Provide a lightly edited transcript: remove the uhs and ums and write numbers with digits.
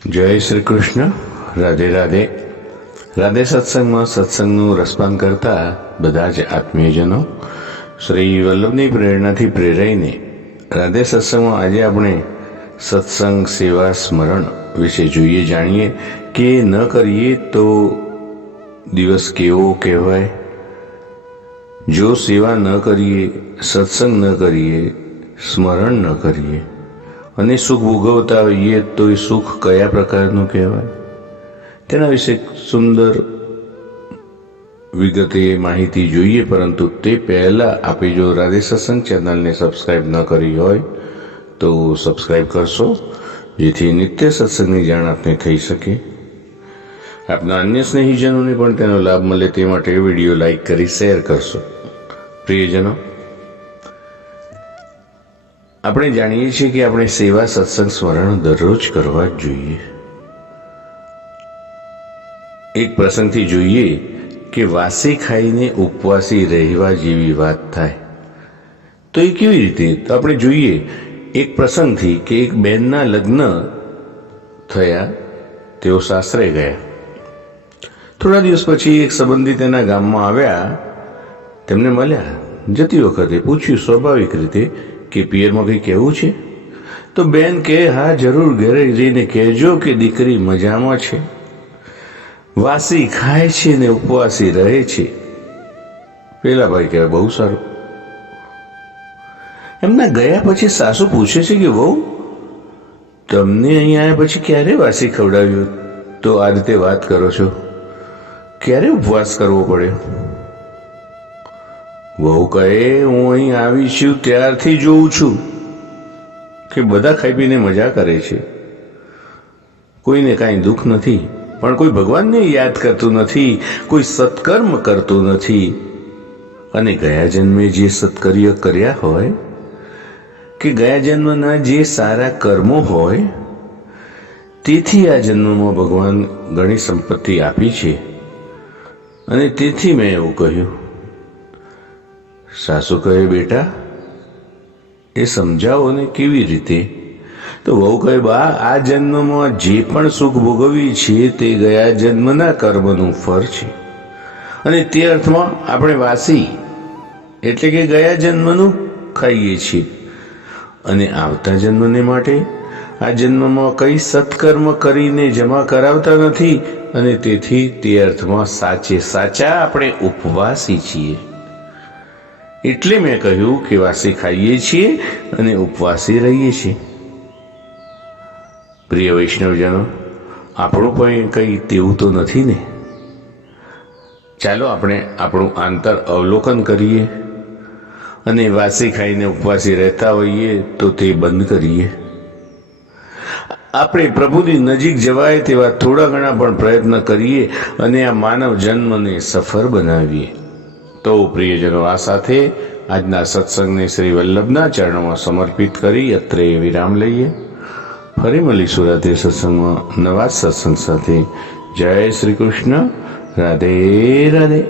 જય શ્રી કૃષ્ણ. રાધે રાધે. રાધે સત્સંગમાં સત્સંગનું રસપાન કરતા બધા જ આત્મીયજનો શ્રી વલ્લભની પ્રેરણાથી પ્રેરાઈને રાધે સત્સંગમાં આજે આપણે સત્સંગ સેવા સ્મરણ વિશે જોઈએ, જાણીએ કે ન કરીએ તો દિવસ કેવો કહેવાય. જો સેવા ન કરીએ, સત્સંગ ન કરીએ, સ્મરણ ન કરીએ અને સુખ ભોગવતા હોઈએ તો એ સુખ કયા પ્રકારનું કહેવાય, તેના વિશે સુંદર વિગતે માહિતી જોઈએ. પરંતુ તે પહેલાં આપે જો રાધે સત્સંગ ચેનલને સબસ્ક્રાઈબ ન કરી હોય તો સબસ્ક્રાઈબ કરશો, જેથી નિત્ય સત્સંગની જાણ આપને થઈ શકે. આપના અન્ય સ્નેહીજનોને પણ તેનો લાભ મળે તે માટે વિડીયો લાઈક કરી શેર કરશો. પ્રિયજનો, આપણે જાણીએ છીએ કે આપણે સેવા, સત્સંગ, સ્મરણ દરરોજ કરવા જ જોઈએ. એક પ્રસંગથી જોઈએ કે વાસી ખાઈને ઉપવાસી રહેવા જેવી વાત થાય તો એ કેવી રીતે? તો આપણે જોઈએ એક પ્રસંગથી કે એક બહેનના લગ્ન થયા, તેઓ સાસરે ગયા. થોડા દિવસ પછી એક સંબંધી તેના ગામમાં આવ્યા, તેમને મળ્યા. જતી વખતે પૂછ્યું સ્વાભાવિક રીતે કે પિયરમાં કંઈ કહેવું છે? તો બેન કહે, હા જરૂર, ઘરે જઈને કહેજો કે દીકરી મજામાં છે, વાસી ખાય છે ને ઉપવાસી રહે છે. પેલા ભાઈ કહે, બહુ સારું. એમના ગયા પછી સાસુ પૂછે છે કે વહુ, તમને અહીં આવ્યા પછી ક્યારે વાસી ખવડાવ્યું તો આ રીતે વાત કરો છો? ક્યારે ઉપવાસ કરવો પડ્યો? વહુ કહે, હું અહીં આવી છું ત્યારથી જોઉં છું કે બધા ખાઈ પીને મજા કરે છે, કોઈને કાંઈ દુઃખ નથી, પણ કોઈ ભગવાનને યાદ કરતું નથી, કોઈ સત્કર્મ કરતું નથી. અને ગયા જન્મે જે સત્કર્ય કર્યા હોય કે ગયા જન્મના જે સારા કર્મો હોય તેથી આ જન્મમાં ભગવાન ઘણી સંપત્તિ આપી છે. અને તેથી મેં એવું કહ્યું. સાસુ કહે, બેટા એ સમજાવો ને કેવી રીતે? તો વહુ કહે, બા આ જન્મમાં જે પણ સુખ ભોગવી છે તે ગયા જન્મના કર્મનું ફળ છે, અને તે અર્થમાં આપણે વાસી એટલે કે ગયા જન્મનું ખાઈએ છીએ, અને આવતા જન્મને માટે આ જન્મમાં કઈ સત્કર્મ કરીને જમા કરાવતા નથી, અને તેથી તે અર્થમાં સાચા આપણે ઉપવાસી છીએ. એટલે મેં કહ્યું કે વાસી ખાઈએ છીએ અને ઉપવાસી રહીએ છીએ. પ્રિય વૈષ્ણવજનો, આપણું પણ કંઈ તેવું તો નથી ને? ચાલો આપણે આપણું આંતર અવલોકન કરીએ અને વાસી ખાઈને ઉપવાસી રહેતા હોઈએ તો તે બંધ કરીએ. આપણે પ્રભુની નજીક જવાય તેવા થોડા ઘણા પણ પ્રયત્ન કરીએ અને આ માનવ જન્મને સફળ બનાવીએ. તો પ્રિયજનો, આ સાથે આજના સત્સંગને શ્રી વલ્લભના ચરણોમાં સમર્પિત કરી અત્રે વિરામ લઈએ. ફરી મળીશું રાધે સત્સંગમાં નવા સત્સંગ સાથે. જય શ્રી કૃષ્ણ. રાધે રાધે.